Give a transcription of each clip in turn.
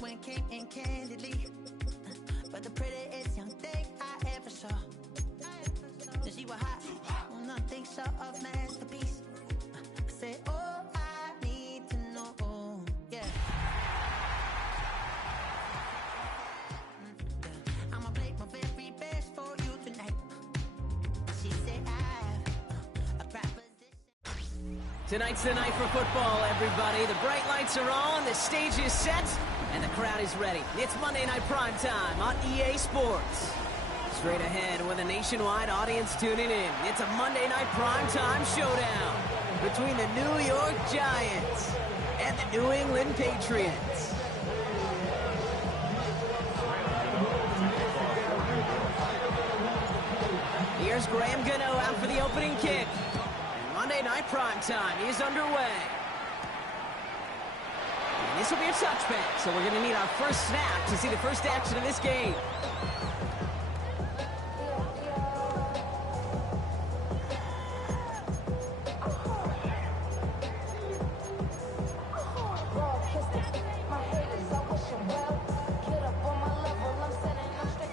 when came in candidly. But the prettiest young thing I ever saw. And she was hot, well, nothing short of masterpiece. I said, oh, I need to know, yeah. I'ma play my very best for you tonight. She said, I have a proposition. Tonight's the night for football, everybody. The bright lights are on, the stage is set, and the crowd is ready. It's Monday Night Primetime on EA Sports. Straight ahead with a nationwide audience tuning in. It's a Monday Night Primetime showdown between the New York Giants and the New England Patriots. Here's Graham Gano out for the opening kick. And Monday Night Primetime is underway. And this will be a touchback, so we're going to need our first snap to see the first action of this game.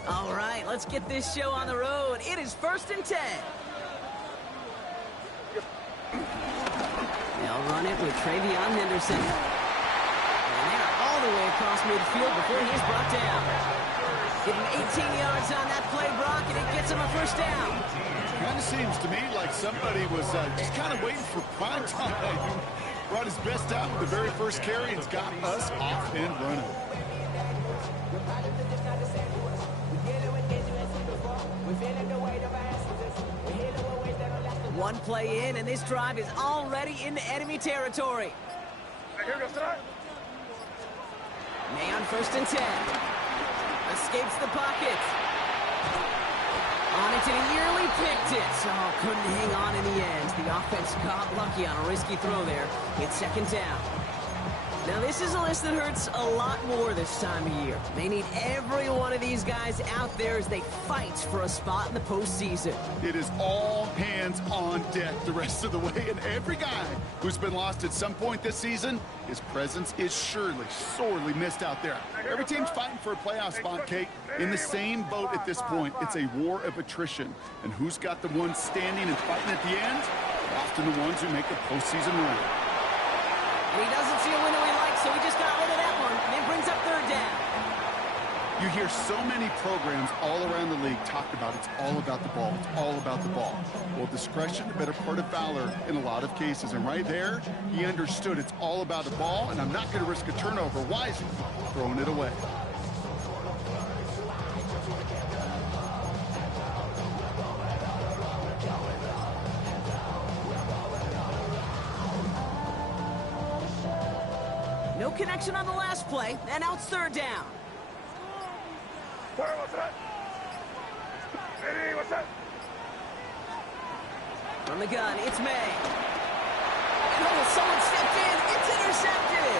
All right, let's get this show on the road. It is 1st and 10. They'll run it with Travion Henderson. And they are all the way across midfield before he's brought down. Give him 18 yards on that play, Brock, and it gets him a first down. Kind of seems to me like somebody was just kind of waiting for prime time. Brought his best out with the very first carry and's got us off and running. One play in, and this drive is already into enemy territory. May on 1st and 10. Escapes the pocket. On it, and he nearly picked it. Oh, couldn't hang on in the end. The offense got lucky on a risky throw there. It's 2nd down. Now, this is a list that hurts a lot more this time of year. They need every one of these guys out there as they fight for a spot in the postseason. It is all hands on deck the rest of the way, and every guy who's been lost at some point this season, his presence is surely sorely missed out there. Every team's fighting for a playoff spot, Kate. In the same boat at this point, it's a war of attrition. And who's got the ones standing and fighting at the end? Often the ones who make the postseason run. And he doesn't see a window he likes, so he just got rid of that one. And it brings up 3rd down. You hear so many programs all around the league talk about it's all about the ball, it's all about the ball. Well, discretion, the better part of valor in a lot of cases. And right there, he understood it's all about the ball, and I'm not going to risk a turnover. Why is he throwing it away? No connection on the last play, and now it's 3rd down. From the gun, it's May. And oh, someone stepped in. It's intercepted.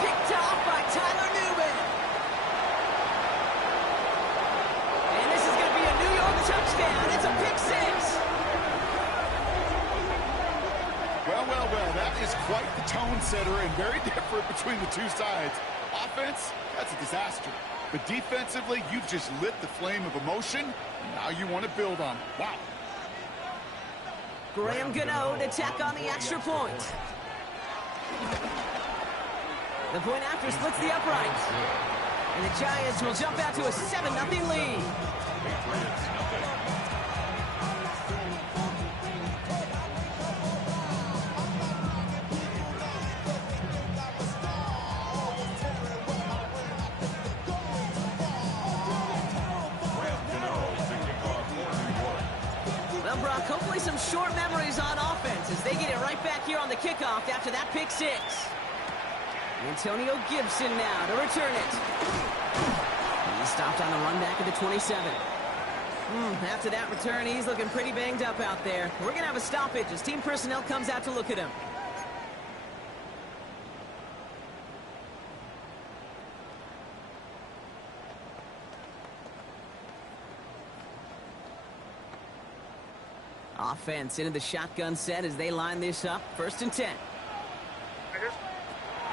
Picked off by Tyler Newman. And this is going to be a New York touchdown. It's a pick 6. Well, that is quite the tone setter and very different between the two sides. Offense, that's a disaster. But defensively, you've just lit the flame of emotion, and now you want to build on it. Wow. Graham Gano to tack on the extra point. The point after splits the uprights. And the Giants will jump out to a 7-0 lead. Brock, hopefully some short memories on offense as they get it right back here on the kickoff after that pick 6. Antonio Gibson now to return it. He stopped on the run back at the 27. After that return, he's looking pretty banged up out there. We're going to have a stoppage as team personnel comes out to look at him. Offense into the shotgun set as they line this up. 1st and 10.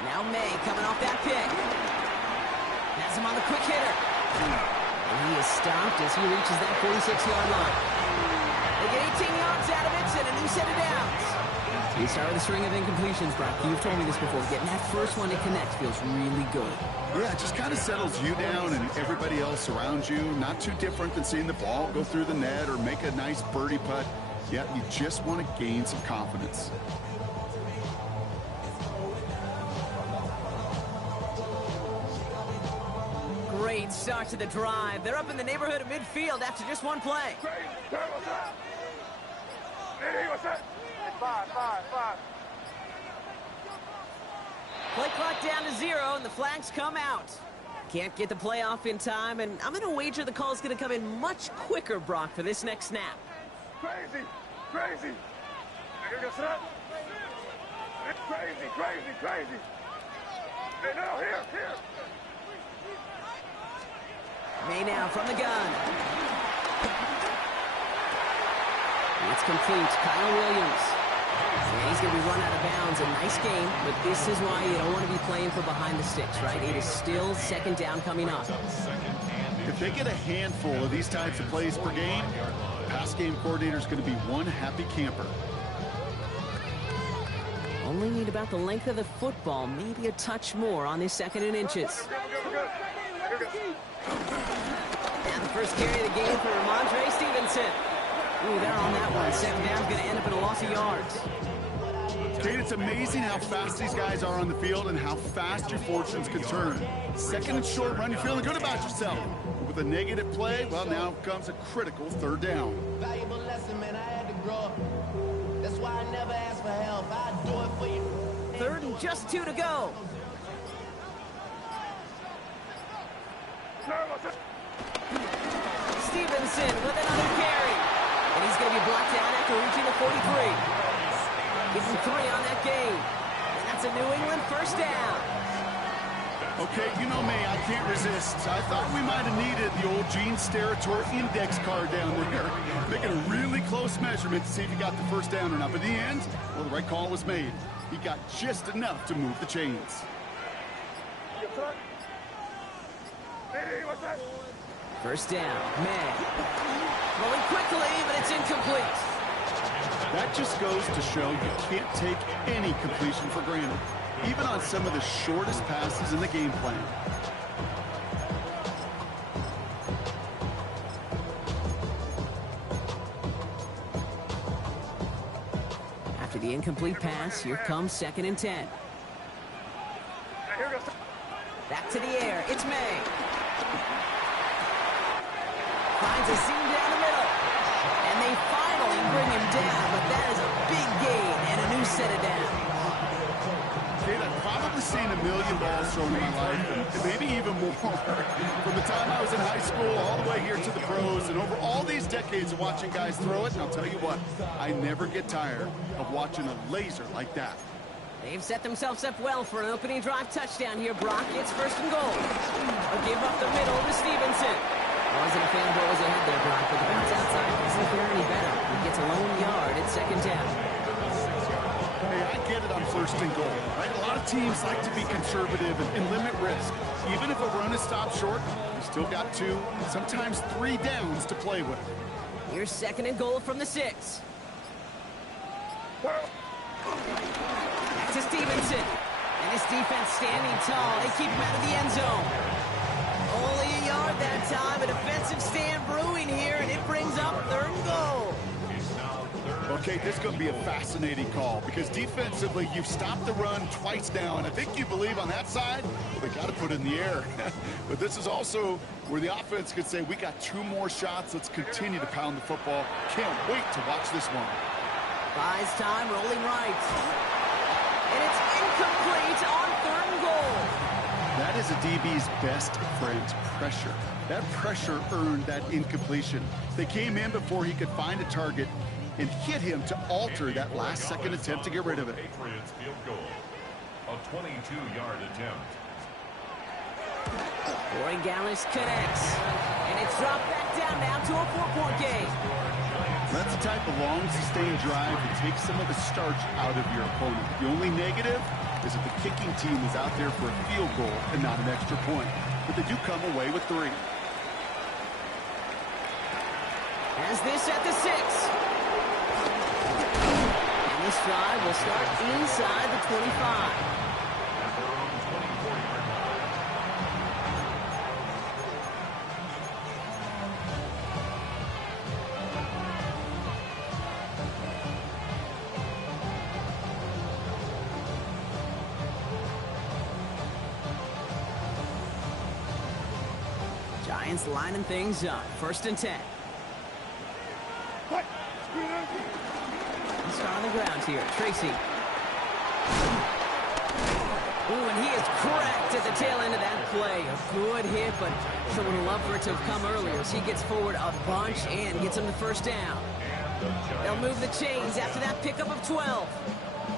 Now May coming off that pick. Has him on the quick hitter. And he is stopped as he reaches that 46-yard line. They get 18 yards out of it and a new set of downs. He started a string of incompletions, Brock. You've told me this before. Getting that first one to connect feels really good. Yeah, it just kind of settles you down and everybody else around you. Not too different than seeing the ball go through the net or make a nice birdie putt. Yeah, you just want to gain some confidence. Great start to the drive. They're up in the neighborhood of midfield after just one play. Play clock down to 0, and the flags come out. Can't get the play off in time, and I'm going to wager the call's going to come in much quicker, Brock, for this next snap. Crazy! Crazy! It's crazy, crazy, crazy! Hey, no, here! May now from the gun. It's complete. Kyle Williams. And he's going to be run out of bounds. A nice game, but this is why you don't want to be playing for behind the sticks, right? It is still second down coming up. If they get a handful of these types of plays per game, pass game coordinator is going to be one happy camper. Only need about the length of the football, maybe a touch more on this 2nd and inches. And the first carry of the game for Ramondre Stevenson. Ooh, they're on that one. Second down's going to end up in a loss of yards. Kate, it's amazing how fast these guys are on the field and how fast your fortunes can turn. Second and short run, you're feeling good about yourself. But with a negative play, well, now comes a critical 3rd down. Valuable lesson, man. I had to grow up. That's why I never ask for help. I'd do it for you. 3rd and just 2 to go. Stevenson with another carry. And he's going to be blocked down after reaching the 43. Give him 3 on that game. And that's a New England first down. Okay, you know me, I can't resist. I thought we might have needed the old Gene Steratore index card down there. Making a really close measurement to see if he got the first down or not. But in the end, well, the right call was made. He got just enough to move the chains. First down, May. Rolling quickly, but it's incomplete. That just goes to show you can't take any completion for granted, even on some of the shortest passes in the game plan. After the incomplete pass, here comes 2nd and 10. Back to the air, it's May. Finds a seam down the middle. And they finally bring him down, but that is a big gain and a new set of downs. Kate, I've probably seen a million balls thrown in my life, and maybe even more. From the time I was in high school all the way here to the pros, and over all these decades of watching guys throw it, and I'll tell you what, I never get tired of watching a laser like that. They've set themselves up well for an opening drive touchdown here, Brock. It's 1st and goal. A give up the middle to Stevenson. Wasn't a fan of what was ahead there, Brock, but the bounce outside doesn't fare any better. He gets a lone yard at 2nd down. Hey, I get it on 1st and goal, right? A lot of teams like to be conservative and limit risk. Even if a run is stopped short, you still got 2, sometimes 3 downs to play with. Here's 2nd and goal from the 6. Back to Stevenson. And his defense standing tall. They keep him out of the end zone. Only a yard that time. A defensive stand brewing here, and it brings up 3rd and goal. Okay, this is going to be a fascinating call because defensively, you've stopped the run twice now, and I think you believe on that side, well, they got to put it in the air. But this is also where the offense could say, we got 2 more shots. Let's continue to pound the football. Can't wait to watch this one. Buys time, rolling right. And it's incomplete on 3rd and goal. That is a DB's best friend, pressure. That pressure earned that incompletion. They came in before he could find a target and hit him to alter that last-second attempt to get rid of it. Patriots field goal. A 22-yard attempt. Corey Gallis connects. And it's dropped back down now to a 4-point game. That's the type of long, sustained drive that takes some of the starch out of your opponent. The only negative is that the kicking team is out there for a field goal and not an extra point. but they do come away with 3. Has this at the 6. And this drive will start inside the 25. Giants lining things up. 1st and 10. Let's start on the ground here. Tracy. Ooh, and he is cracked at the tail end of that play. A good hit, but someone would love for it to have come earlier as he gets forward a bunch and gets him the 1st down. They'll move the chains after that pickup of 12.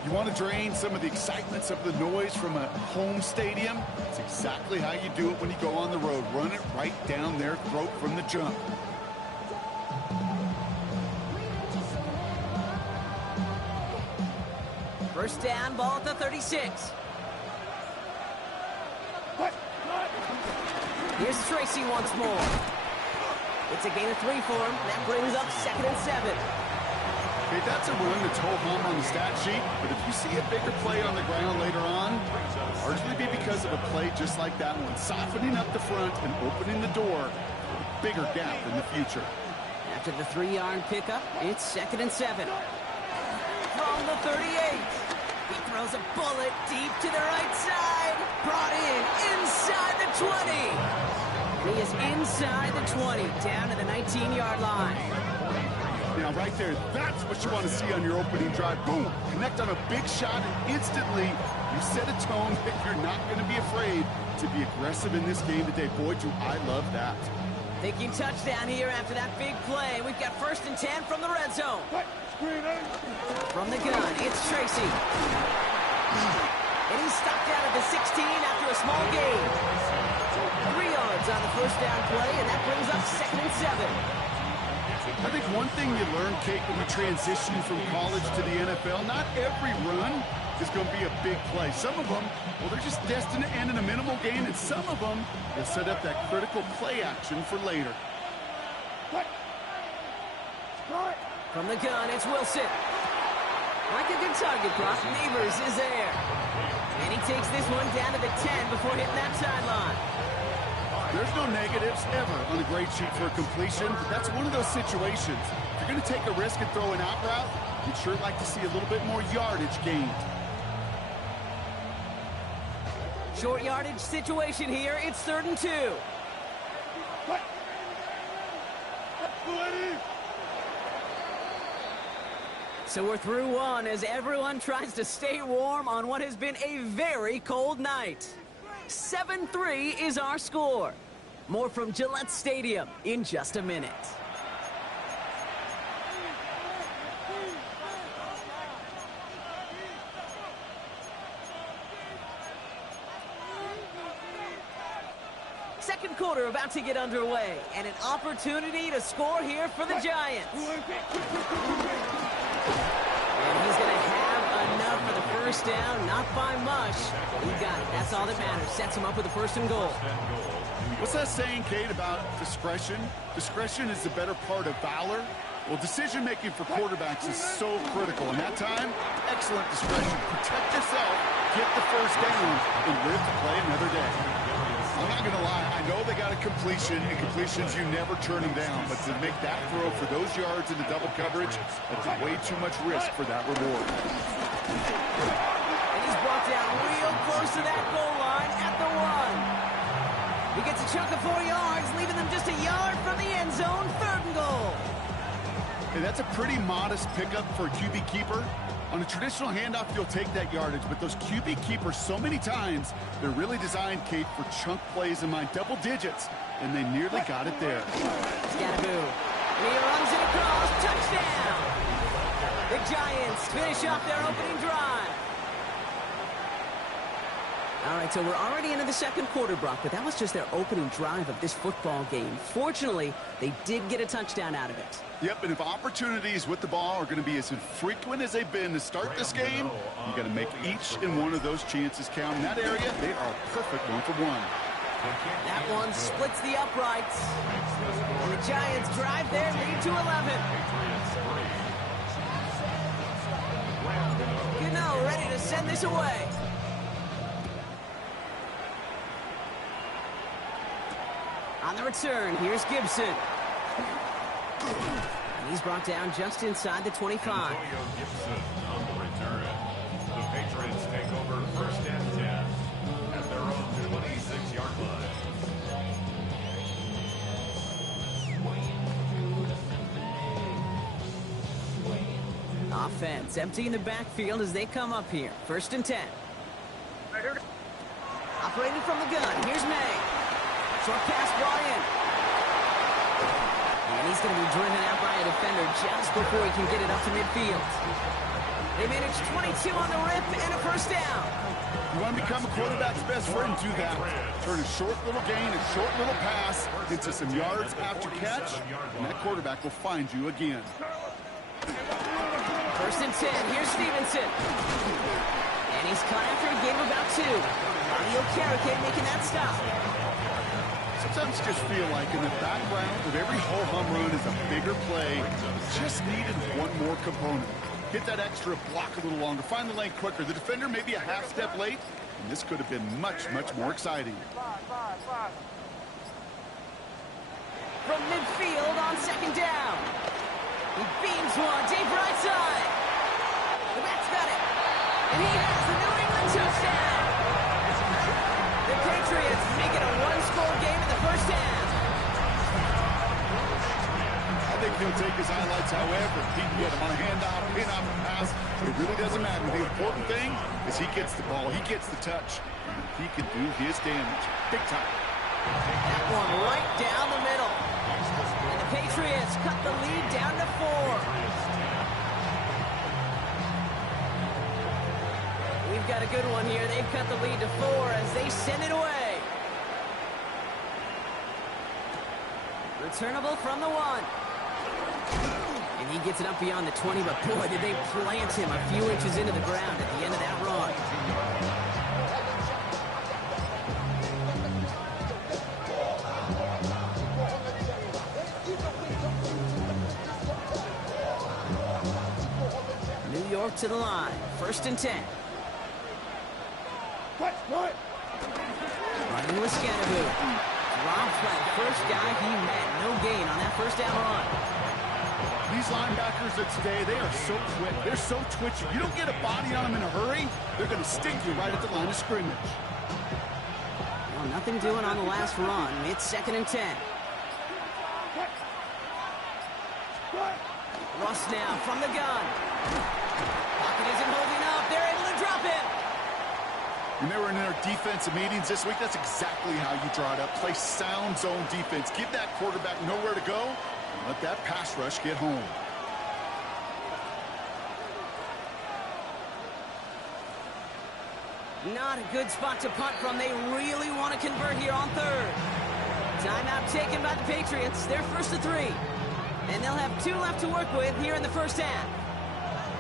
You want to drain some of the excitement, some of the noise from a home stadium? It's exactly how you do it when you go on the road. Run it right down their throat from the jump. First down, ball at the 36. Here's Tracy once more. It's a gain of 3 for him. That brings up 2nd and 7. Okay, that's a run that's ho-hum on the stat sheet, but if you see a bigger play on the ground later on, largely be because of a play just like that one, softening up the front and opening the door for a bigger gap in the future. After the 3-yard pickup, it's 2nd and 7. From the 38. He throws a bullet deep to the right side. Brought in inside the 20. He is inside the 20, down to the 19-yard line. Now, right there, that's what you want to see on your opening drive. Boom! Connect on a big shot, and instantly you set a tone that you're not going to be afraid to be aggressive in this game today. Boy, do I love that. Thinking touchdown here after that big play. We've got 1st and 10 from the red zone. From the gun, it's Tracy. And he's stopped out at the 16 after a small gain. 3 yards on the 1st down play, and that brings up 2nd and 7. I think one thing you learn, Kate, when you transition from college to the NFL, not every run is going to be a big play. Some of them, well, they're just destined to end in a minimal gain, and some of them will set up that critical play action for later. From the gun, it's Wilson. Like a good target, Brock. Neighbors is there. And he takes this one down to the 10 before hitting that sideline. There's no negatives ever on a grade sheet for a completion, but that's one of those situations. If you're going to take a risk and throw an out route, you'd sure like to see a little bit more yardage gained. Short yardage situation here. It's 3rd and 2. So we're through one as everyone tries to stay warm on what has been a very cold night. 7-3 is our score. More from Gillette Stadium in just a minute. Second quarter about to get underway, and an opportunity to score here for the Giants. And he's going to have enough for the 1st down, not by much. He got it. That's all that matters. Sets him up with a 1st and goal. What's that saying, Kate, about discretion? Discretion is the better part of valor. Well, decision-making for quarterbacks is so critical. In that time, excellent discretion. Protect yourself, get the 1st down, and live to play another day. I'm not going to lie. I know they got a completion, and completions, you never turn them down. But to make that throw for those yards into double coverage, that's way too much risk for that reward. And he's brought down real close to that goal line at the 1. He gets a chunk of 4 yards, leaving them just a yard from the end zone. 3rd and goal. And that's a pretty modest pickup for a QB keeper. On a traditional handoff, you'll take that yardage, but those QB keepers, so many times, they're really designed, Kate, for chunk plays in my double digits, and they nearly got it there. Scattaboo. And he runs it across. Touchdown! The Giants finish off their opening drive. All right, so we're already into the second quarter, Brock, but that was just their opening drive of this football game. Fortunately, they did get a touchdown out of it. Yep, and if opportunities with the ball are going to be as infrequent as they've been to start this game, you got to make each and one of those chances count. In that area, they are a perfect 1-for-1. That one splits the uprights. And the Giants drive their lead to 11. Gano ready to send this away. On the return, here's Gibson. And he's brought down just inside the 25. Antonio Gibson on the return. The Patriots take over first and 10 at their own 26-yard line. Offense emptying the backfield as they come up here. First and 10. Operating from the gun. Here's May. Short pass brought in. And he's going to be driven out by a defender just before he can get it up to midfield. They manage 22 on the rip and a first down. You want to become a quarterback's best friend, do that. Turn a short little gain, a short little pass into some yards after catch, and that quarterback will find you again. First and 10. Here's Stevenson. And he's caught after a gain of about 2. Mario Carrique making that stop. Sometimes you just feel like in the background of every ho-hum run is a bigger play. Just needed one more component. Hit that extra block a little longer. Find the lane quicker. The defender may be a half step late, and this could have been much, much more exciting. From midfield on second down. He beams one deep right side. The back's got it. And he has the New England touchdown. The Patriots make it a one-score game in the first half. I think he'll take his highlights however he can get him on a handoff, pin-off, pass. It really doesn't matter. The important thing is he gets the ball. He gets the touch. And he can do his damage. Big time. That one right down the middle. And the Patriots cut the lead down to 4. We've got a good one here. They've cut the lead to 4 as they send it away. Returnable from the 1. And he gets it up beyond the 20, but boy, did they plant him a few inches into the ground at the end of that run. New York to the line. First and 10. Running with Scannaboo. Drops by the first guy he met. No gain on that first down run. These linebackers of today, they are so quick. They're so twitchy. You don't get a body on them in a hurry, they're going to stick you right at the line of scrimmage. Well, nothing doing on the last run. It's second and 10. Russ now from the gun. Pocket isn't holding up. They're able to drop him. When they were in their defensive meetings this week, that's exactly how you draw it up. Play sound zone defense. Give that quarterback nowhere to go. And let that pass rush get home. Not a good spot to punt from. They really want to convert here on third. Timeout taken by the Patriots. They're first to 3. And they'll have 2 left to work with here in the first half.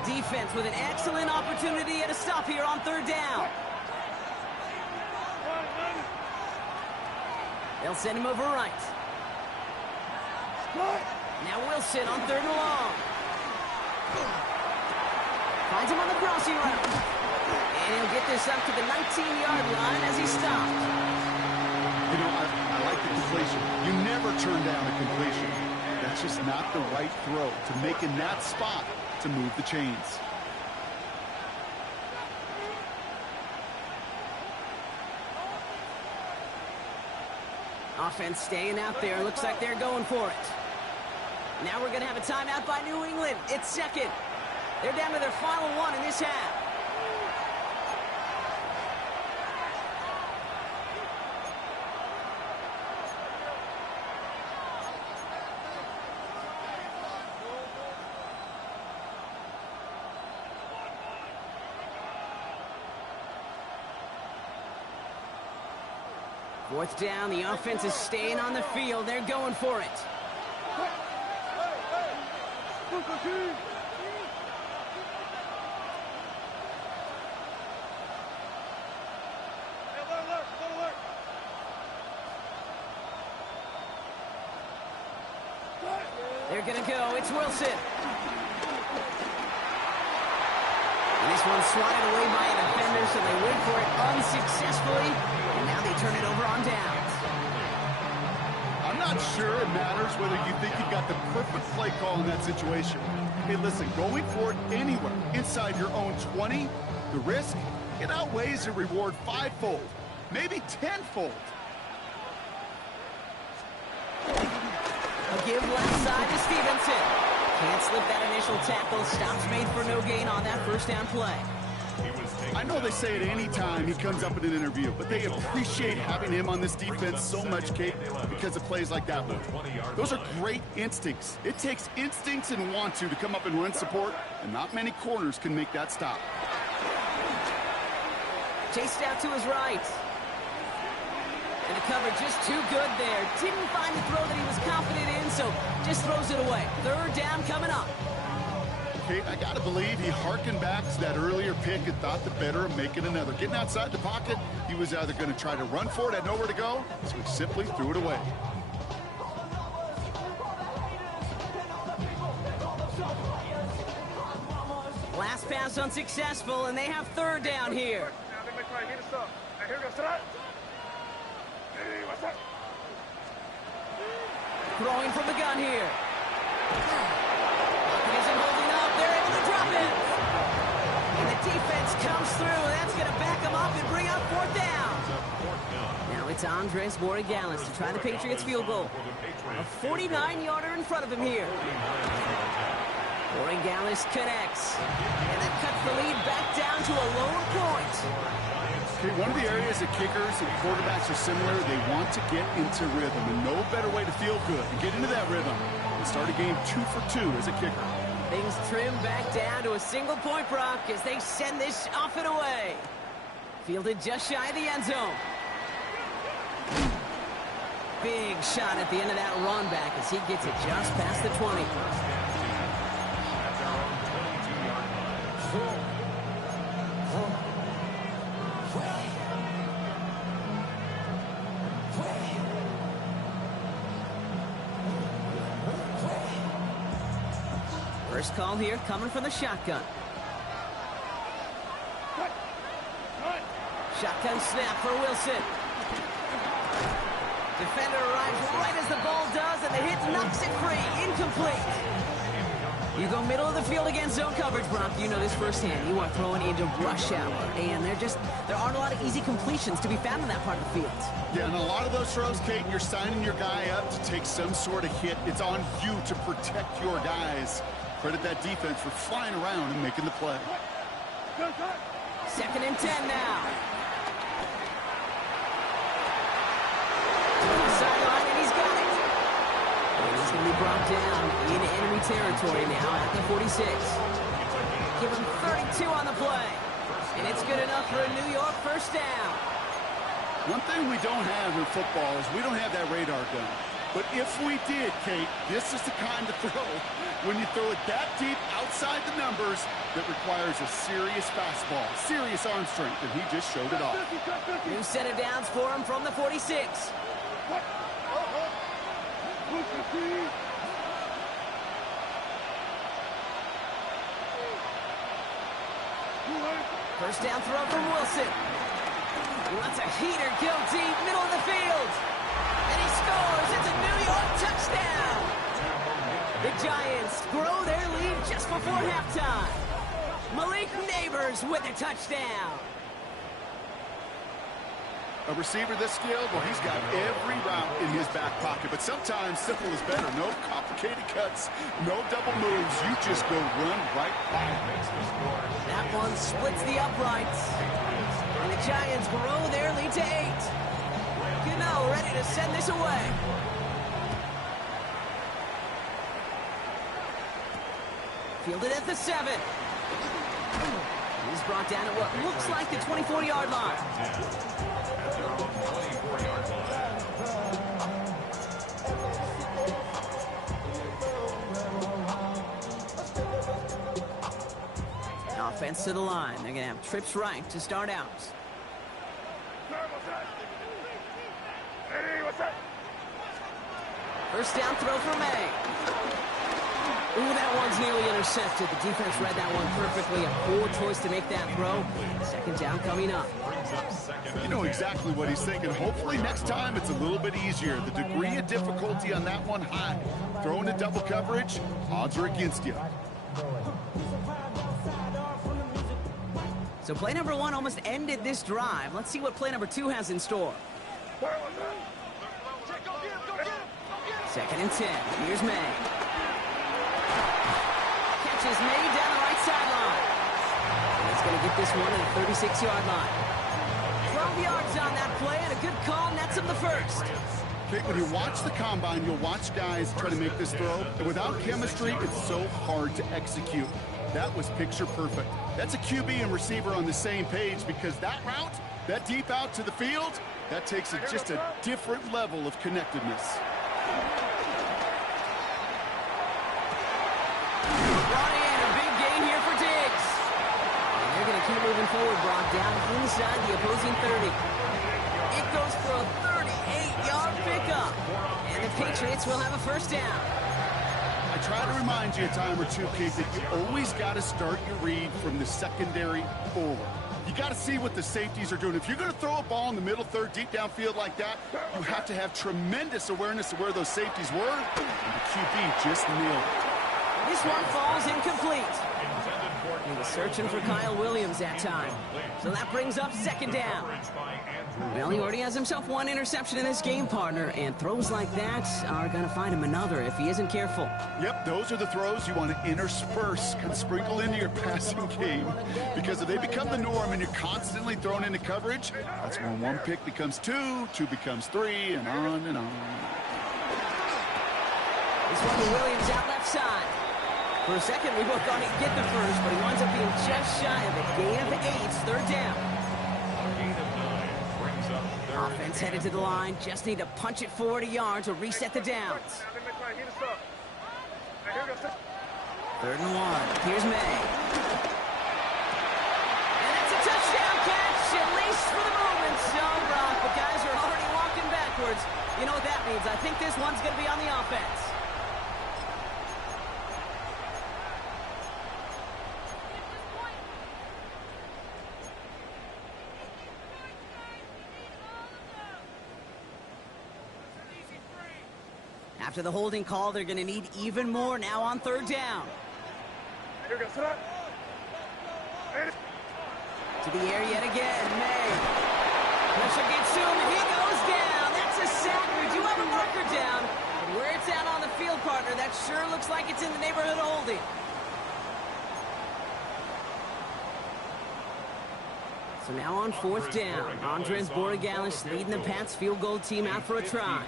Defense with an excellent opportunity at a stop here on third down. They'll send him over right. Now Wilson on third and long. Finds him on the crossing route. And he'll get this up to the 19-yard line as he stopped. You know, I like the completion. You never turn down a completion. That's just not the right throw to make in that spot to move the chains. Offense staying out there. Looks like they're going for it. Now we're going to have a timeout by New England. It's second. They're down to their final 1 in this half. Fourth down, the offense is staying on the field. They're going for it. gonna go. It's Wilson. And this one's swatted away by a defender, so they wait for it unsuccessfully. And now they turn it over on downs. I'm not sure it matters whether you think you've got the perfect play call in that situation. Hey, listen, going for it anywhere inside your own 20, the risk, it outweighs the reward fivefold, maybe tenfold. A give left side to Stevenson. Can't slip that initial tackle. Stops made for no gain on that first down play. I know they say it any time he comes up in an interview, but they appreciate having him on this defense so much, Kate, because of plays like that one. Those are great instincts. It takes instincts and want to come up and run support, and not many corners can make that stop. Chased out to his right. And the cover just too good there. Didn't find the throw that he was confident in, so just throws it away. Third down coming up. Kate, I got to believe he harkened back to that earlier pick and thought the better of making another. Getting outside the pocket, he was either going to try to run for it, had nowhere to go, so he simply threw it away. Last pass unsuccessful, and they have third down here. Throwing from the gun here. Isn't holding up. They're able to drop it. And the defense comes through, and that's going to back them up and bring up fourth down. Now it's Andres Borregales to try the Patriots field goal. A 49-yarder in front of him here. Borregales connects. And that cuts the lead back down to a lone point. Okay, one of the areas that kickers and quarterbacks are similar, they want to get into rhythm, and no better way to feel good and get into that rhythm than start a game 2 for 2 as a kicker. Things trim back down to a single point, Brock, as they send this off and away. Fielded just shy of the end zone. Big shot at the end of that run back as he gets it just past the 20. First call here coming from the shotgun. Shotgun snap for Wilson. Defender arrives right as the ball does, and the hit knocks it free. Incomplete. You go middle of the field against zone coverage, Brock. You know this firsthand. You are throwing into rush hour, and there aren't a lot of easy completions to be found in that part of the field. Yeah, and a lot of those throws, Kate, you're signing your guy up to take some sort of hit. It's on you to protect your guys. Credit that defense for flying around and making the play. Second and 10 now. Sideline, and he's got it. And he's going to be brought down in enemy territory now at the 46. Give him 32 on the play. And it's good enough for a New York first down. One thing we don't have in football is we don't have that radar gun. But if we did, Kate, this is the kind of throw, when you throw it that deep outside the numbers, that requires a serious fastball, serious arm strength, and he just showed it off. New set of downs for him from the 46. First down throw from Wilson. He lets a heater go deep, middle of the field. And he scores. It's a New York touchdown. The Giants grow their lead just before halftime. Malik Neighbors with a touchdown. A receiver this skilled, well, he's got every route in his back pocket. But sometimes simple is better. No complicated cuts, no double moves. You just go run right by it. That one splits the uprights. And the Giants grow their lead to 8. Gano ready to send this away. Fielded at the 7. He's brought down at what looks like the 24-yard line. Offense to the line. They're going to have trips right to start out. First down throw for May. Ooh, that one's nearly intercepted. The defense read that one perfectly. A poor choice to make that throw. Second down coming up. You know exactly what he's thinking. Hopefully next time it's a little bit easier. The degree of difficulty on that one high. Throwing a double coverage, odds are against you. So play number 1 almost ended this drive. Let's see what play number 2 has in store. Second and 10. Here's May. Catch is made down the right sideline. And he's going to get this one at the 36-yard line. 12 yards on that play, and a good call nets him the first. Okay, when you watch the combine, you'll watch guys try to make this throw. And without chemistry, it's so hard to execute. That was picture perfect. That's a QB and receiver on the same page, because that route, that deep out to the field, that takes just a different level of connectedness. Brought in a big gain here for Diggs. And they're going to keep moving forward, Brock, down inside the opposing 30. It goes for a 38-yard pickup. And the Patriots will have a first down. I try to remind you a time or two, Kate, that you always got to start your read from the secondary forward. You got to see what the safeties are doing. If you're going to throw a ball in the middle third, deep downfield like that, you have to have tremendous awareness of where those safeties were, and the QB just nailed it. This one falls incomplete. He was searching for Kyle Williams that time. So that brings up second down. Well, he already has himself one interception in this game, partner, and throws like that are going to find him another if he isn't careful. Yep, those are the throws you want to intersperse, kind of sprinkle into your passing game, because if they become the norm and you're constantly thrown into coverage, that's when one pick becomes two, two becomes three, and on and on. This one to Williams out left side. For a second, we both thought he'd get the first, but he winds up being just shy of a gain of 8, third down. Offense headed to the line. Just need to punch it forward a yard to reset the downs. Third and 1. Here's May. And it's a touchdown catch, at least for the moment. So, Brock, the guys are already walking backwards. You know what that means. I think this one's going to be on the offense. After the holding call, they're going to need even more now on third down. To the air yet again, May. Pressure gets to him, and he goes down. That's a sack. We do have a marker down. But where it's at on the field, partner, that sure looks like it's in the neighborhood of holding. So now on fourth down, Andres Borregales leading the Pats field goal team out for a try.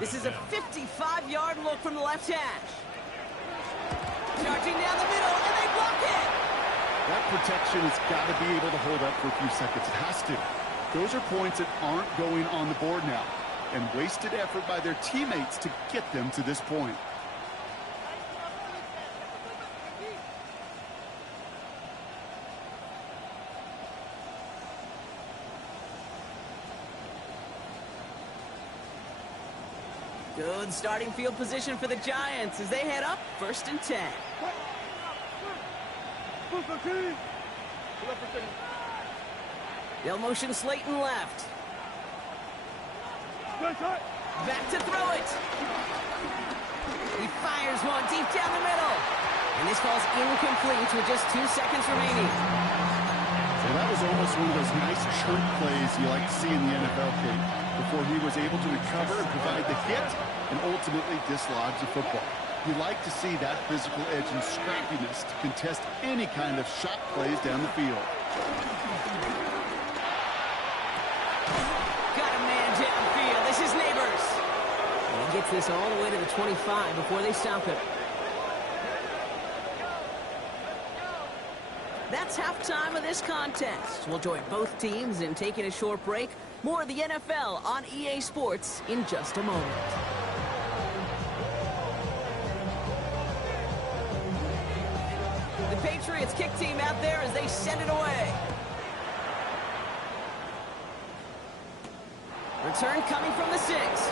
This is a 55-yard look from the left hash. Charging down the middle, and they block it. That protection has got to be able to hold up for a few seconds. It has to. Those are points that aren't going on the board now, and wasted effort by their teammates to get them to this point. Good starting field position for the Giants as they head up first and 10. They'll motion Slayton left. Back to throw it. He fires one deep down the middle. And this falls incomplete with just 2 seconds remaining. So that was almost one of those nice church plays you like to see in the NFL, Kate, before he was able to recover and provide the hit and ultimately dislodge the football. You like to see that physical edge and scrappiness to contest any kind of shot plays down the field. Got a man downfield. This is Neighbors. And he gets this all the way to the 25 before they stop him. That's halftime of this contest. We'll join both teams in taking a short break. More of the NFL on EA Sports in just a moment. The Patriots kick team out there as they send it away. Return coming from the 6.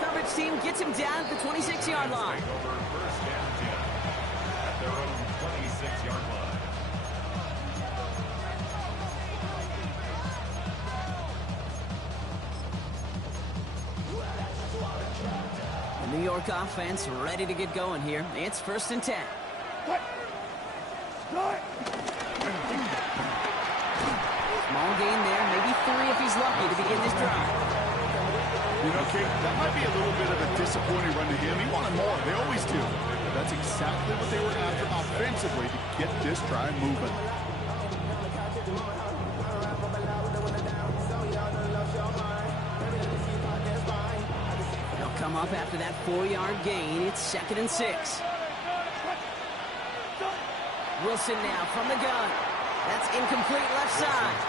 Coverage which team gets him down at the 26-yard line. Take over first and 10 at their own 26-yard line. The New York offense ready to get going here. It's first and 10. Small gain there, maybe 3 if he's lucky to begin this drive. You know, Kate, that might be a little bit of a disappointing run to him. He wanted more. They always do. But that's exactly what they were after offensively to get this drive moving. They'll come up after that 4-yard gain. It's 2nd and 6. Wilson now from the gun. That's incomplete left side.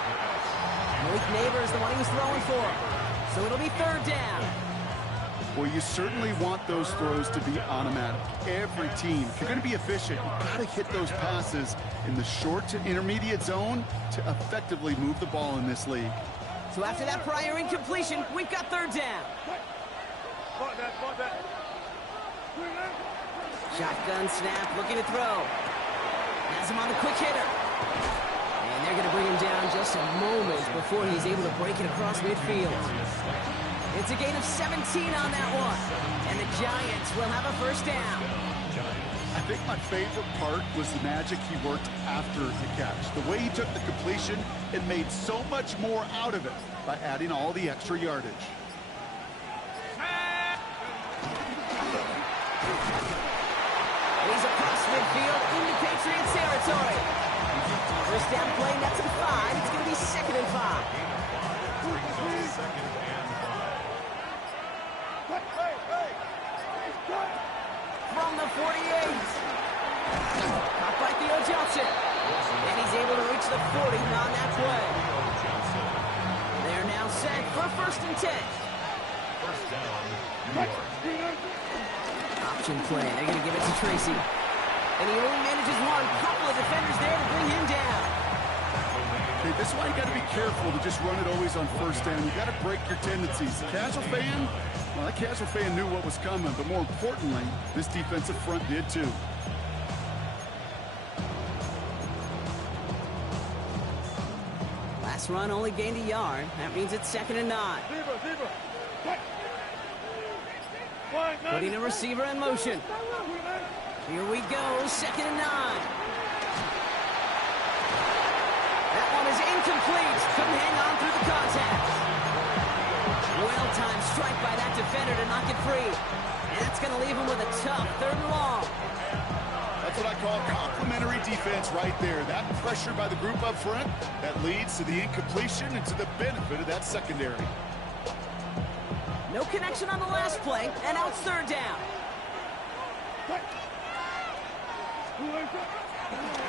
Malik Neighbors, the one he was throwing for. So it'll be 3rd down. Well, you certainly want those throws to be automatic. Every team, if you're going to be efficient, you've got to hit those passes in the short to intermediate zone to effectively move the ball in this league. So after that prior incompletion, we've got 3rd down. Shotgun snap, looking to throw. Has him on the quick hitter. And they're going to bring him down just a moment before he's able to break it across midfield. It's a gain of 17 on that one. And the Giants will have a 1st down. I think my favorite part was the magic he worked after the catch. The way he took the completion and made so much more out of it by adding all the extra yardage. He's across midfield into Patriots territory. 1st down play, that's at 5. It's going to be 2nd and 5. From the 48. Caught by Theo Johnson. And he's able to reach the 40 on that play. They're now set for 1st and 10. First down, New York. Option play. They're going to give it to Tracy. And he only manages one. Couple of defenders there to bring him down. Okay, this is why you got to be careful to just run it always on 1st down. You got to break your tendencies. The casual fan, well, that casual fan knew what was coming, but more importantly, this defensive front did too. Last run only gained a yard. That means it's 2nd and 9. Putting a receiver in motion. Here we go, 2nd and 9. That one is incomplete. Couldn't hang on through the contact. Well-timed strike by that defender to knock it free. And that's going to leave him with a tough 3rd and long. That's what I call complimentary defense right there. That pressure by the group up front, that leads to the incompletion and to the benefit of that secondary. No connection on the last play, and now it's 3rd down.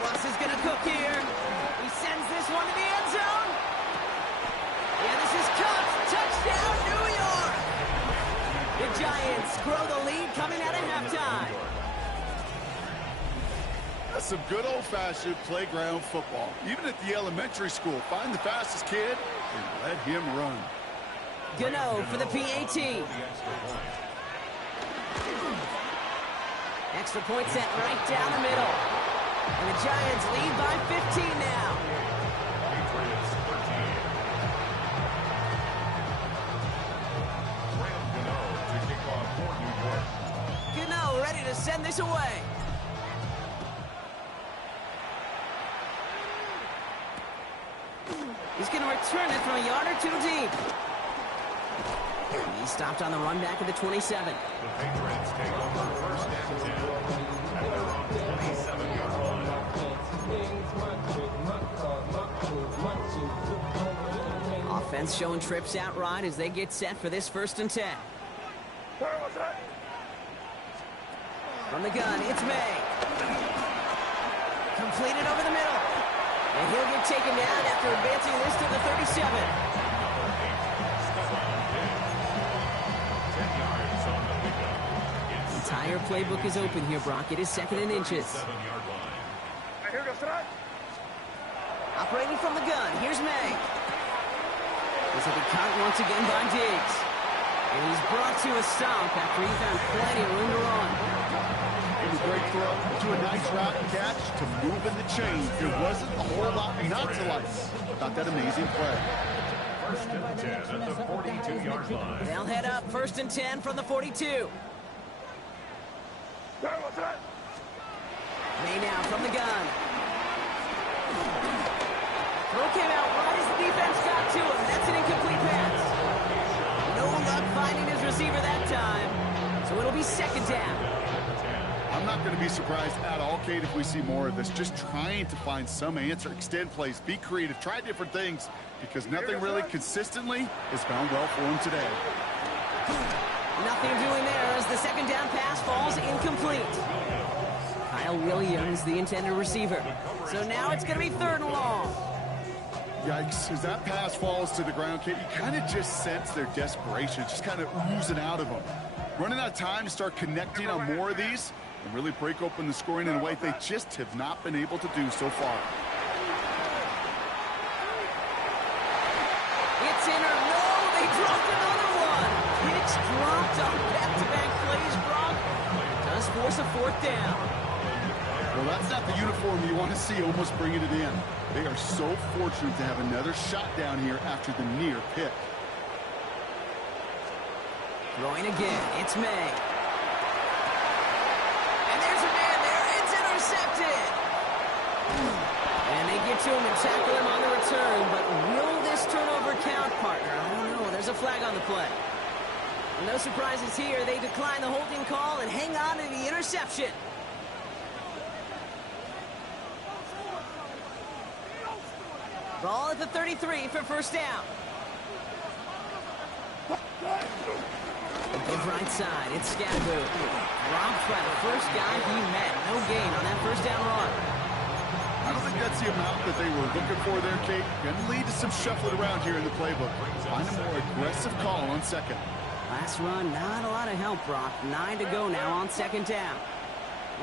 Russ is going to cook here. He sends this one to the end zone. Yeah, this is caught. Touchdown, New York. The Giants grow the lead coming out of halftime. That's some good old-fashioned playground football. Even at the elementary school, find the fastest kid and let him run. Gano for the PAT. Extra point set right down the middle. And the Giants lead by 15 now. Patriots 13. Graham Gano to kick off for New York. Gano ready to send this away. He's going to return it from a yard or 2 deep. He stopped on the run back at the 27. The Patriots take over 1st and 10 at their own 27-yard line. Offense showing trips out right as they get set for this 1st and 10. From the gun, it's May. Completed over the middle. And he'll get taken down after advancing this to the 37. 10 yards on the pickup. Entire playbook is open here, Brock. It is 2nd and inches. 7-yard line. Operating from the gun, here's May. This will be caught once again by Diggs. And he's brought to a stop after he found plenty of room to run. It was a great throw to a nice route and catch to move in the chains. There wasn't a whole lot not to like about that amazing play. First and 10 at the 42-yard line. They'll head up 1st and 10 from the 42. May now from the gun. Throw came out right as the defense got to him. That's an incomplete pass. No luck finding his receiver that time. So it'll be 2nd down. I'm not going to be surprised at all, Kate, if we see more of this. Just trying to find some answer, extend plays, be creative, try different things, because nothing really consistently has gone well for him today. Nothing doing there as the 2nd down pass falls incomplete. Kyle Williams, the intended receiver. So now it's going to be 3rd and long. Yikes, as that pass falls to the ground, Kate, you kind of just sense their desperation, just kind of oozing out of them. Running out of time to start connecting on more of these and really break open the scoring in a way they just have not been able to do so far. It's in or no, they dropped another one. Hicks dropped on back-to-back plays, Brock. Does force a 4th down. Well, that's not the uniform you want to see almost bringing it in. They are so fortunate to have another shot down here after the near pick. Throwing again, it's May. And there's a man there, it's intercepted. And they get to him and tackle him on the return, but will this turnover count, partner? I don't know, there's a flag on the play. And no surprises here, they decline the holding call and hang on to the interception. Ball at the 33 for 1st down. Goes right side, it's Scadaboo. Robbed by the first guy he met. No gain on that 1st down run. I don't think that's the amount that they were looking for there, Kate. Going to lead to some shuffling around here in the playbook. Find a more aggressive call on 2nd. Last run, not a lot of help, Brock. 9 to go now on 2nd down.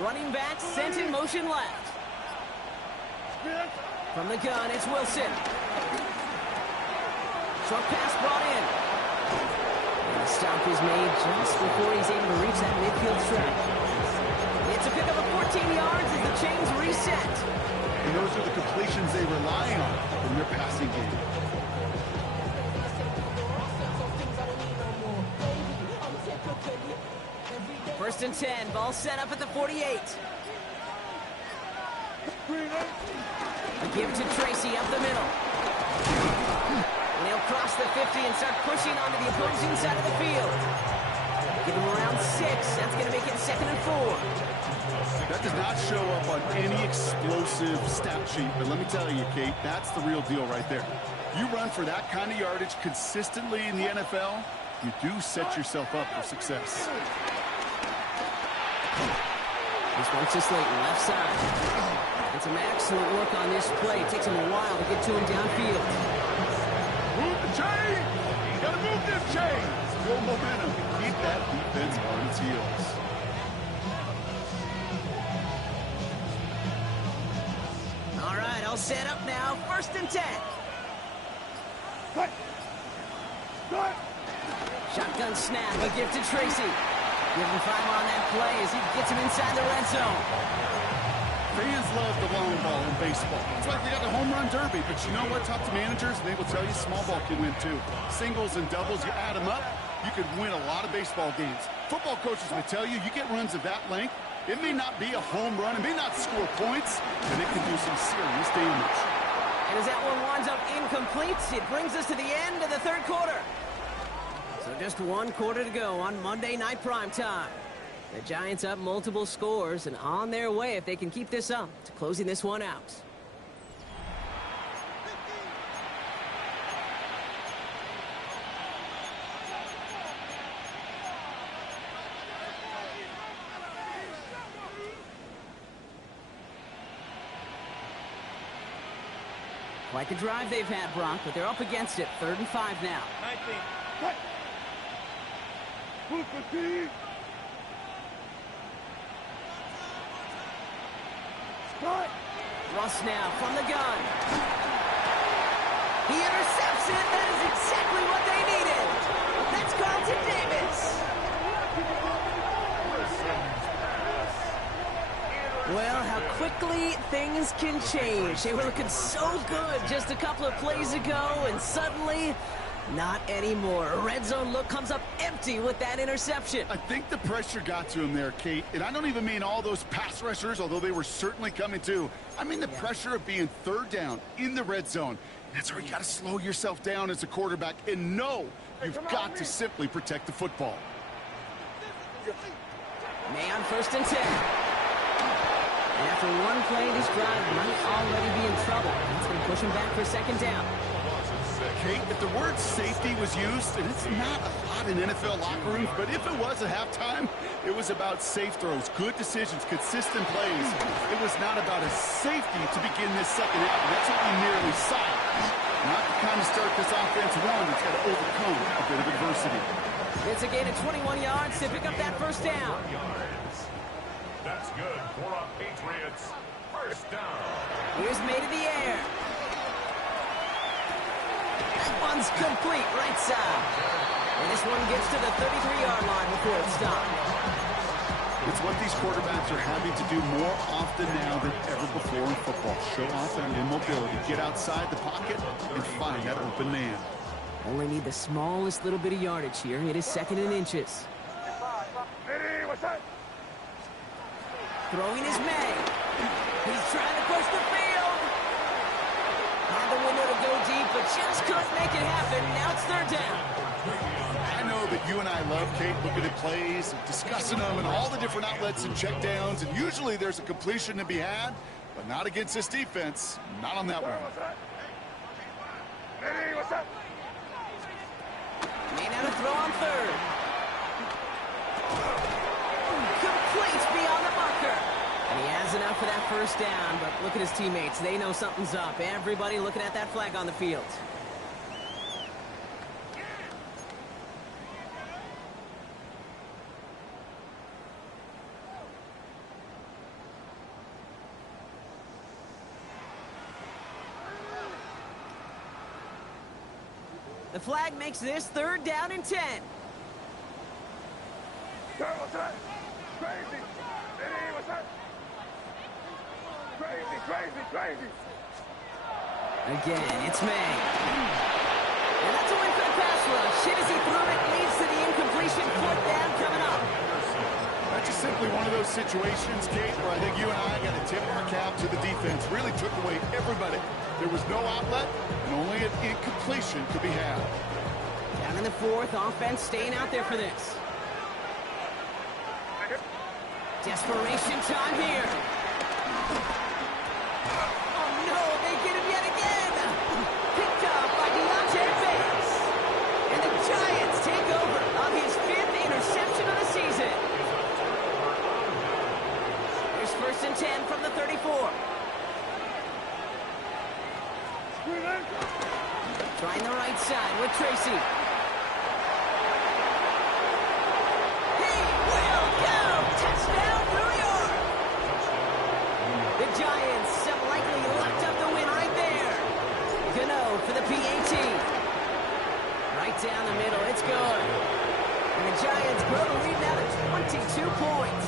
Running back sent in motion left. From the gun, it's Wilson. Short pass brought in. And the stop is made just before he's able to reach that midfield stretch. It's a pickup of 14 yards as the chains reset. And those are the completions they rely on in their passing game. First and 10, ball set up at the 48. A give to Tracy up the middle. And he'll cross the 50 and start pushing onto the opposing side of the field. Give him around 6. That's going to make it 2nd and 4. That does not show up on any explosive stat sheet, but let me tell you, Kate, that's the real deal right there. You run for that kind of yardage consistently in the NFL, you do set yourself up for success. This one's to Slayton, left side. And some excellent work on this play. It takes him a while to get to him downfield. Move the chain! You gotta move them chains! Build momentum. Keep that defense on its heels. All right, all set up now. 1st and 10. Shotgun snap, a give to Tracy. Give him 5 on that play as he gets him inside the red zone. Fans love the long ball in baseball. It's like they got the home run derby, but you know what? Talk to managers, and they will tell you small ball can win too. Singles and doubles, you add them up, you could win a lot of baseball games. Football coaches will tell you, you get runs of that length, it may not be a home run, it may not score points, but it can do some serious damage. And as that one winds up incomplete, it brings us to the end of the 3rd quarter. So just 1 quarter to go on Monday Night Primetime. The Giants up multiple scores and on their way if they can keep this up to closing this one out. Quite the drive they've had, Brock, but they're up against it. 3rd and 5 now. 19. Move the team. Russ now from the gun. He intercepts it. That is exactly what they needed. That's It's Carlton Davis. Well, how quickly things can change. They were looking so good just a couple of plays ago, and suddenly, not anymore. A red zone look comes up empty with that interception. I think the pressure got to him there, Kate. And I don't even mean all those pass rushers, although they were certainly coming too. I mean the pressure of being third down in the red zone. That's where you got to slow yourself down as a quarterback and know you've got to simply protect the football. May on 1st and 10. And after one play, this drive might already be in trouble. That's going to push him back for 2nd down. Kate, if the word safety was used, and it's not a lot in NFL locker rooms, but if it was at halftime, it was about safe throws, good decisions, consistent plays. It was not about a safety to begin this second half, and that's what we nearly saw. Not the kind of start this offense won. It's got to overcome a bit of adversity. It's a gain of 21 yards to pick up that 1st down. That's good for a Patriots 1st down. Here's May to the air. That one's complete right side. And this one gets to the 33-yard line before it's stopped. It's what these quarterbacks are having to do more often now than ever before in football. Show off that immobility, get outside the pocket, and find that open man. Only need the smallest little bit of yardage here. It is 2nd and inches. Hey, what's that? Throwing is May. He's trying to push the field. Had the window to go deep, but just couldn't make it happen. Now it's 3rd down. I know that you and I love, Kate, looking at plays, discussing them, and all the different outlets and checkdowns, and usually there's a completion to be had, but not against this defense. Not on that one. What's that? Hey, what's that? May now to throw on 3rd. Complete beyond the marker. And he has enough for that 1st down, but look at his teammates. They know something's up. Everybody looking at that flag on the field. The flag makes this 3rd down and 10. What's that? Crazy. Hey, what's that? Crazy, crazy, crazy. Again, it's May. And that's a win for the pass rush. Shit as he threw it leads to the incompletion. 4th down coming up. That's just simply one of those situations, Kate, where I think you and I got to tip our cap to the defense. Really took away everybody. There was no outlet, and only an incompletion could be had. Down in the 4th, offense staying out there for this. Desperation time here. Oh no, they get him yet again. Picked up by Deontay Bates. And the Giants take over on his 5th interception of the season. Here's 1st and 10 from the 34. Trying the right side with Tracy. He will go! Touchdown, New York! The Giants have likely locked up the win right there. Gano for the PAT. Right down the middle, it's good. And the Giants grow the lead now to 22 points.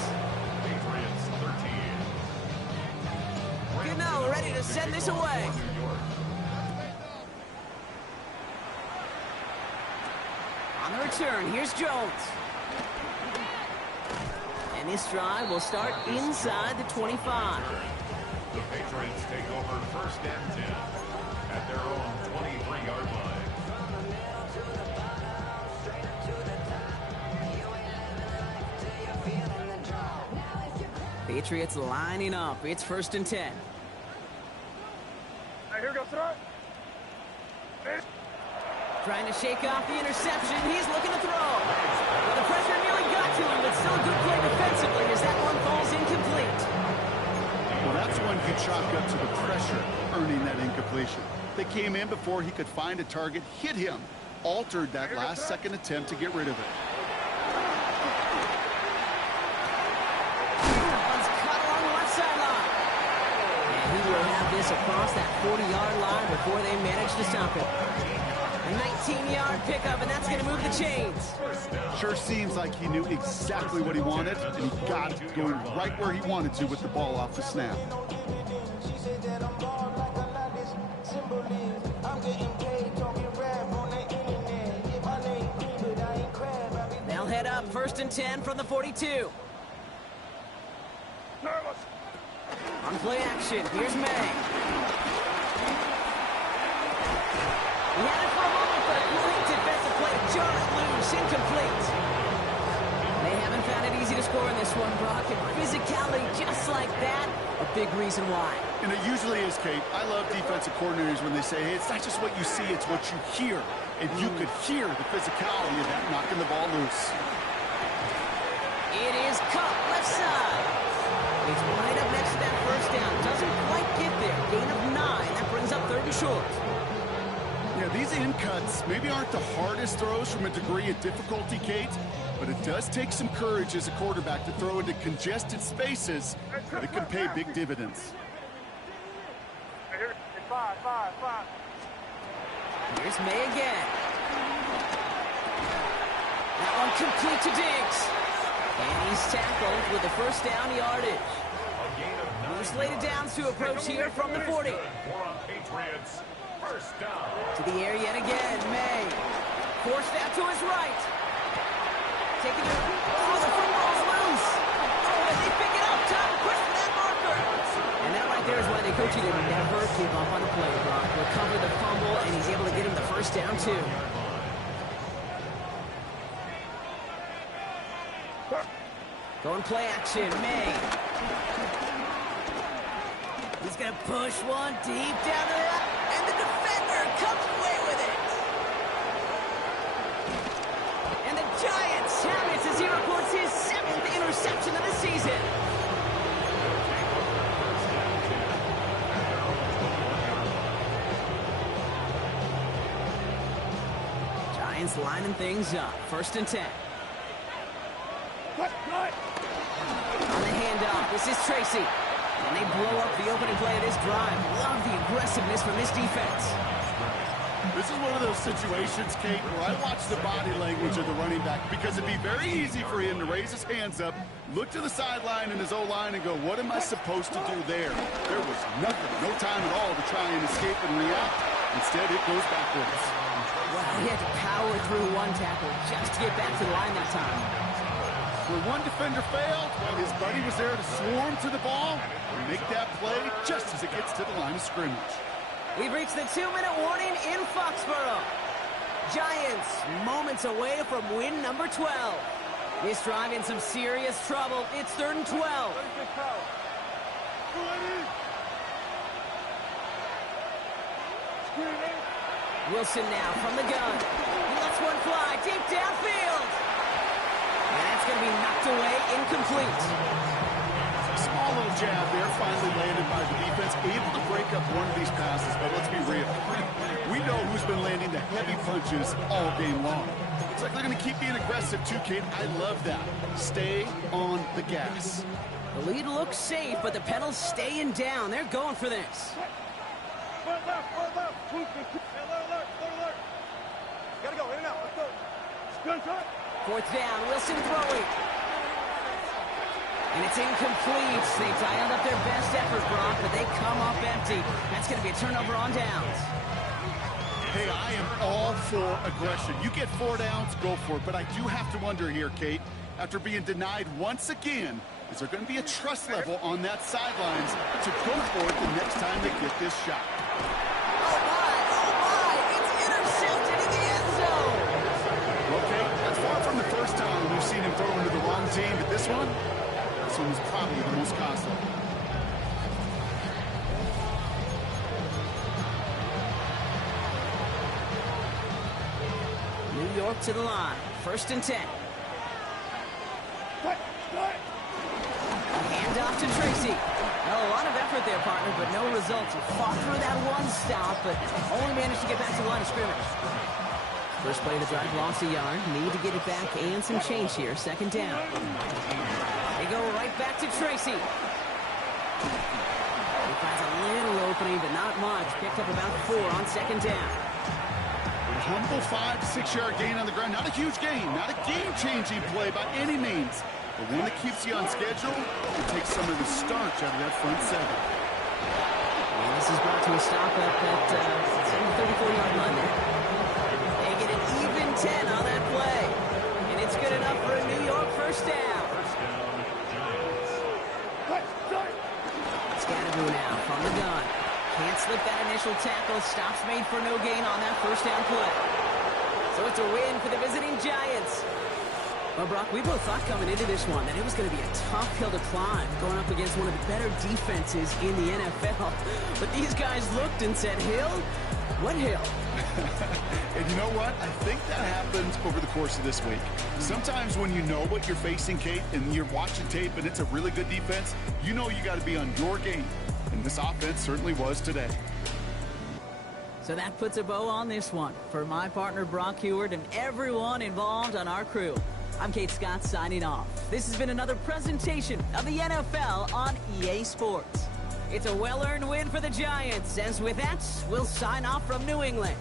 Patriots 13. Gano ready to send this away. On the return, here's Jones. And this drive will start inside the 25. The Patriots take over 1st and 10 at their own 23-yard line. Patriots lining up. It's 1st and 10. Hey, here goes tonight. Trying to shake off the interception. He's looking to throw. Well, the pressure nearly got to him, but still a good play defensively as that one falls incomplete. Well, that's one you chalk up to the pressure earning that incompletion. They came in before he could find a target, hit him, altered that last-second attempt to get rid of it. One's cut along the left sideline. And he will have this across that 40-yard line before they manage to stop it. A 19-yard pickup, and that's going to move the chains. Sure seems like he knew exactly what he wanted, and he got it going right where he wanted to with the ball off the snap. They'll head up 1st and 10 from the 42. Nervous. On play action, here's May. He had it for a moment, but a great defensive play. Jarred it loose, incomplete. They haven't found it easy to score in this one, Brock. And physicality just like that, a big reason why. And it usually is, Kate. I love defensive coordinators when they say, hey, it's not just what you see, it's what you hear. And you could hear the physicality of that knocking the ball loose. It is Cup, left side. He's right up next to that first down. Doesn't quite get there. Gain of 9. That brings up 3rd and short. Yeah, these in cuts maybe aren't the hardest throws from a degree of difficulty, Kate, but it does take some courage as a quarterback to throw into congested spaces, but it can pay big dividends. Five. Here's May again. That one complete to Diggs. And he's tackled with the first down yardage. He's laid it down to approach here from the 40. Patriots. First down. To the air yet again, May. Forced out to his right. Taking it. Oh, the football's loose. Oh, and they pick it up. Time to push for that marker. And that right there is why they coach you to never give up on a play, Brock. Recover the fumble, and he's able to get him the first down, too. Going play action, May. He's going to push one deep down the left, and the defender comes away with it. And the Giants have it as he records his 7th interception of the season. Giants lining things up. 1st and 10. On the handoff, this is Tracy. And they blow up the opening play of this drive. Love the aggressiveness from this defense. This is one of those situations, Kate, where I watch the body language of the running back because it'd be very easy for him to raise his hands up, look to the sideline in his O-line and go, what am I supposed to do there? There was nothing, no time at all to try and escape and react. Instead, it goes backwards. Well, he had to power through one tackle just to get back to the line that time. Where one defender failed, his buddy was there to swarm to the ball and make that play just as it gets to the line of scrimmage. We've reached the 2-minute warning in Foxborough. Giants moments away from win number 12. This drive in some serious trouble. It's 3rd and 12. Wilson now from the gun. He lets one fly deep downfield. And that's going to be knocked away, incomplete. Small little jab there, finally landed by the defense, able to break up one of these passes, but let's be real. We know who's been landing the heavy punches all game long. Looks like they're going to keep being aggressive too, Kate. I love that. Stay on the gas. The lead looks safe, but the pedals staying down. They're going for this. Gotta go, in and out, let's go. Good. 4th down, Wilson throwing. And it's incomplete. They dialed up their best effort, Brock, but they come up empty. That's going to be a turnover on downs. Hey, I am all for aggression. You get 4 downs, go for it. But I do have to wonder here, Kate, after being denied once again, is there going to be a trust level on that sidelines to go for it the next time they get this shot? Oh my, it's intercepted in the end zone. Okay, that's far from the first time we've seen him throw into the wrong team, but this one was probably the most costly. New York to the line. 1st and 10. Handoff to Tracy. Well, a lot of effort there, partner, but no results. He fought through that one stop, but only managed to get back to the line of scrimmage. First play of the drive, lost a yard. Need to get it back and some change here. 2nd down. They go right back to Tracy. He finds a little opening, but not much. Picked up about 4 on 2nd down. humble 5 to 6 yard gain on the ground. Not a huge gain, not a game-changing play by any means, but one that keeps you on schedule and takes some of the starch out of that front seven. And this is brought to a stop up at the 34-yard line there. They get an even 10 on that play. And it's good enough for a New York first down. First down, Giants. Scatterboo now from the gun. Can't slip that initial tackle. Stops made for no gain on that first down play. So it's a win for the visiting Giants. Well, Brock, we both thought coming into this one that it was going to be a tough hill to climb going up against one of the better defenses in the NFL. But these guys looked and said, hill? What hill? And you know what? I think that happens over the course of this week. Sometimes when you know what you're facing, Kate, and you're watching tape and it's a really good defense, you know you got to be on your game. And this offense certainly was today. So that puts a bow on this one. For my partner, Brock Huard, and everyone involved on our crew, I'm Kate Scott signing off. This has been another presentation of the NFL on EA Sports. It's a well-earned win for the Giants, as with that, we'll sign off from New England.